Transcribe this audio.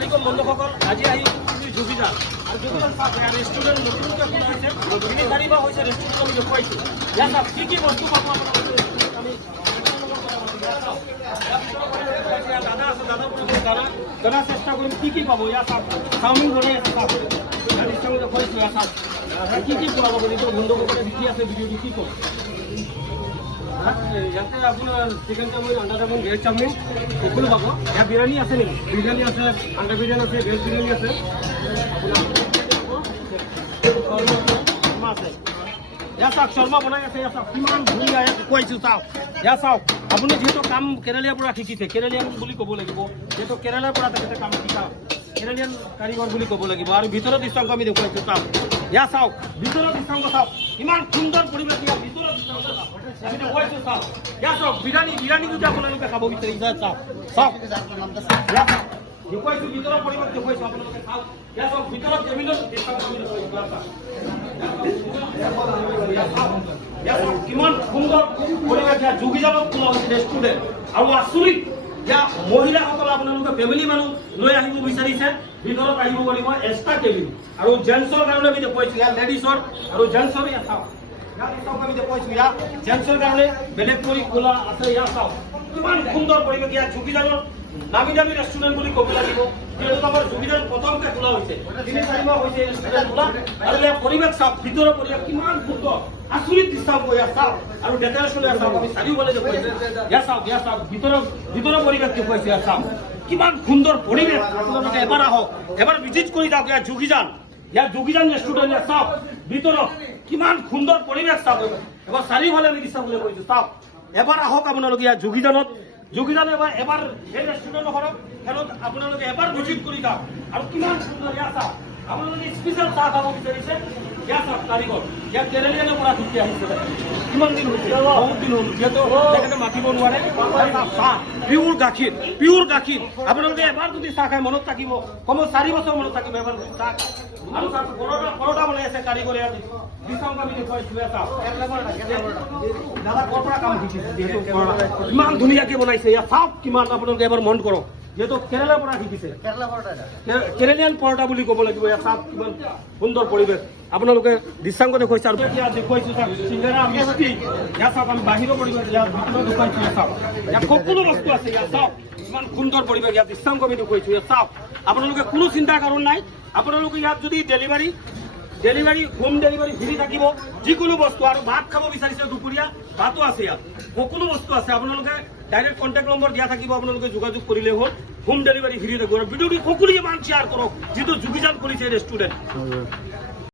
আলাইকুম বন্ধুসকল, আজি আহি জুবিদাৰ আৰু জুবিদাৰ চাওক ৰেষ্টুৰেণ্ট নতুনকৈ খুলিছে, তিনি চাৰিবাৰ হৈছে ৰেষ্টুৰেণ্ট আমি দেখুৱাইছোঁ। ইয়াত চাওক কি কি বস্তু পাব আপোনালোকে আমি দাদা আছে, দাদা চেষ্টা কৰিম কি কি পাব। ইয়াত চাওক চাওমিন বনাই আছে, চাওক ৰেষ্টুৰেণ্ট দেখুৱাইছোঁ। ইয়াত চাওক কি কি পোৱা যাব যিটো বন্ধুসকলে বিকি আছে ভিডিঅ'টো কি ক'ম। ইয়াতে আপোনাৰ চিকেন চাওমিন, আণ্ডা চাওমিন, ভেজ চাওমিন সকলো পাব। ইয়াত বিৰিয়ানী আছে নেকি? বিৰিয়ানী আছে, আণ্ডা বিৰিয়ানী আছে, ভেজ বিৰিয়ানী আছে, শৰ্মা আছে। ইয়াত চাওক শৰ্মা বনাই আছে। ইয়াত চাওক কিমান ধুনীয়া দেখুৱাইছোঁ। চাওক ইয়াত চাওক আপুনি যিহেতু কাম কেৰেলীয়াৰ পৰা শিকিছে, কেৰেলীয়ান বুলি ক'ব লাগিব, যিহেতু কেৰেলাৰ পৰা তেখেতে কাম শিকা কেৰেলীয়ান কাৰিকৰ বুলি ক'ব লাগিব। আৰু ভিতৰৰ দৃশ্যাংশ আমি দেখুৱাইছোঁ। চাওক ইয়াত চাওক ভিতৰৰ দৃশ্যাংশ চাওক ইমান সুন্দৰ পৰিৱেশ। ইয়াৰ ভিতৰৰ দৃশ্যাংশ আমি দেখুৱাইছোঁ। চাওক ইয়াত চাওক বিৰিয়ানী যদি আপোনালোকে খাব বিচাৰিছে, চাওক চাওক ইয়াত দেখুৱাইছোঁ ভিতৰৰ পৰিৱেশ দেখুৱাইছোঁ আপোনালোকে। চাওক ইয়াত চাওক ভিতৰত জমিনৰ দৃশ্যাংশ আমি দেখুৱাইছোঁ। কিমান সুন্দৰ পৰিৱেশ ইয়াত যোগীজানত খোলা হৈছে ৰেষ্টুৰেণ্ট। আৰু আচৰিত ইয়াত মহিলাসকল আপোনালোকে ফেমিলি মানুহ লৈ আহিব বিচাৰিছে, ভিতৰত আহিব পাৰিব এক্সট্ৰা কেবিন। আৰু জেণ্টছৰ কাৰণে আমি দেখুৱাইছোঁ ইয়াত লেডিছৰ আৰু জেণ্টছৰ। ইয়াত চাওক আমি দেখুৱাইছোঁ ইয়াত জেণ্টছৰ কাৰণে বেলেগ কৰি খোলা আছে। ইয়াত চাওক কিমান সুন্দৰ পৰিৱেশ। ইয়াত যোগীজানৰ নামী দামী ৰেষ্টুৰেণ্ট বুলি ক'ব লাগিব, যিহেতু আমাৰ যোগীজান প্ৰথমতে খোলা হৈছে, তিনি চাৰিমাহ হৈছে ৰেষ্টুৰেণ্ট খোলা। আৰু ইয়াৰ পৰিৱেশ চাওক ভিতৰৰ পৰিৱেশ কিমান সুন্দৰ, আচৰিত দৃশ্যাংশ। ইয়াত চাওক আৰু ডেকৰেশ্যন ইয়াত চাওক আমি চাৰিওফালে দেখুৱাইছোঁ। ইয়াত চাওক ভিতৰৰ পৰিৱেশ দেখুৱাইছোঁ। ইয়াত চাওক কিমান সুন্দৰ পৰিৱেশ। আপোনালোকে এবাৰ আহক, এবাৰ ভিজিট কৰি যাওক ইয়াত যোগীজান ৰেষ্টুৰেণ্ট। ইয়াত চাওক ভিতৰত কিমান সুন্দৰ পৰিৱেশ। চাওক এবাৰ চাৰিওফালে আমি দৃশ্যবোলে কৰিছোঁ। চাওক এবাৰ আহক আপোনালোকে ইয়াত যোগীজানত এবাৰ এই ৰেষ্টুৰেণ্টখনত আপোনালোকে এবাৰ ভিজিট কৰি যাওক। আৰু কিমান সুন্দৰ ইয়াত চাওক আপোনালোকে স্পেচিয়েল চাহ খাব বিচাৰিছে। ইয়াত চাওক কাৰিকৰ ইয়াত কেৰেলীয়ানৰ পৰা শিকি আহিছে। কিমান দিন হৈছে? বহুত দিন হ'ল, যিহেতু তেখেতে মাতিব নোৱাৰে। চাহ পিয়ৰ গাখীৰ আপোনালোকে এবাৰ যদি চাহ খাই মনত থাকিব, কমেও 4 বছৰ মনত থাকিব এবাৰ চাহ। আৰু চাওক পৰঠা বনাই আছে কাৰিকৰ। ইয়াত দৃশ্যাংশ আমি দেখুৱাইছোঁ। দাদা ক'ৰ পৰা কাম শিকিছে? যিহেতু ইমান ধুনীয়াকৈ বনাইছে। ইয়াত চাওক কিমান আপোনালোকে এবাৰ মন কৰক, যিহেতু কেৰেলাৰ পৰা শিকিছে, কেৰেলীয়ান পৰঠা বুলি ক'ব লাগিব। ইয়াত চাওক কিমান সুন্দৰ পৰিৱেশ আপোনালোকে দৃশ্যাংশ দেখুৱাইছে। আৰু ইয়াত দেখুৱাইছোঁ চাওক চিংগাৰা মিষ্টি। ইয়াত চাওক আমি বাহিৰৰ পৰিৱেশ ইয়াত ভিতৰত দেখুৱাইছোঁ। ইয়াত চাওক ইয়াত সকলো বস্তু আছে। ইয়াত চাওক ইমান সুন্দৰ পৰিৱেশ। ইয়াত দৃশ্যাংশ আমি দেখুৱাইছোঁ। ইয়াত চাওক আপোনালোকে কোনো চিন্তাৰ কাৰণ নাই। আপোনালোকে ইয়াত যদি ডেলিভাৰী হোম ডেলিভাৰী ফ্ৰী থাকিব যিকোনো বস্তু। আৰু ভাত খাব বিচাৰিছে দুপৰীয়া ভাতো আছে। ইয়াত সকলো বস্তু আছে। আপোনালোকে ডাইৰেক্ট কণ্টেক্ট নম্বৰ দিয়া থাকিব, আপোনালোকে যোগাযোগ কৰিলে হ'ল। হোম ডেলিভাৰী ফ্ৰী থাকিব। ভিডিঅ'টি সকলোৱে ইমান শ্বেয়াৰ কৰক, যিটো যোগীজান কৰিছে ৰেষ্টুৰেণ্ট।